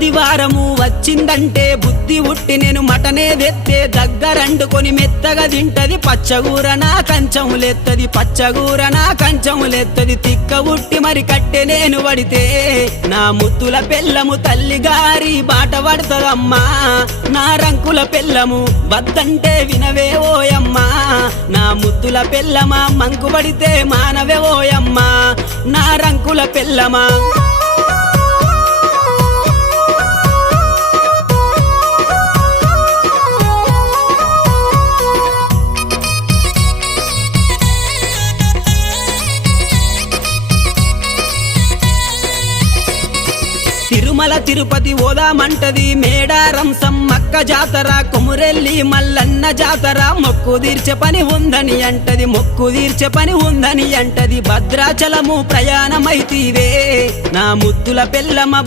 ఆదివారము వచ్చిందంటే బుద్ధి ఉట్టి నేను మటనే తెత్తే దగ్గరండుకొని మెత్తగా తింటది పచ్చగూర నా కంచములెత్తది పచ్చగూర నా కంచములెత్తది తిక్క ఉట్టి మరి కట్టె నేను పడితే నా ముత్తుల పెళ్ళము తల్లిగారి బాట పడతదమ్మా నా రంకుల పెళ్ళము వద్దంటే వినవే ఓయమ్మా నా ముత్తుల పెళ్ళమా మంకు పడితే మానవే ఓయమ్మా నా రంకుల పెళ్ళమా తిరుమల తిరుపతి ఓదామంటది మేడారం సమ్మక్క జాతర కొమురెల్లి మల్లన్న జాతర మొక్కు తీర్చే పని ఉందని అంటది మొక్కు తీర్చే పని ఉందని అంటది భద్రాచలము ప్రయాణమైతీవే నా ముద్దుల పెళ్ళమ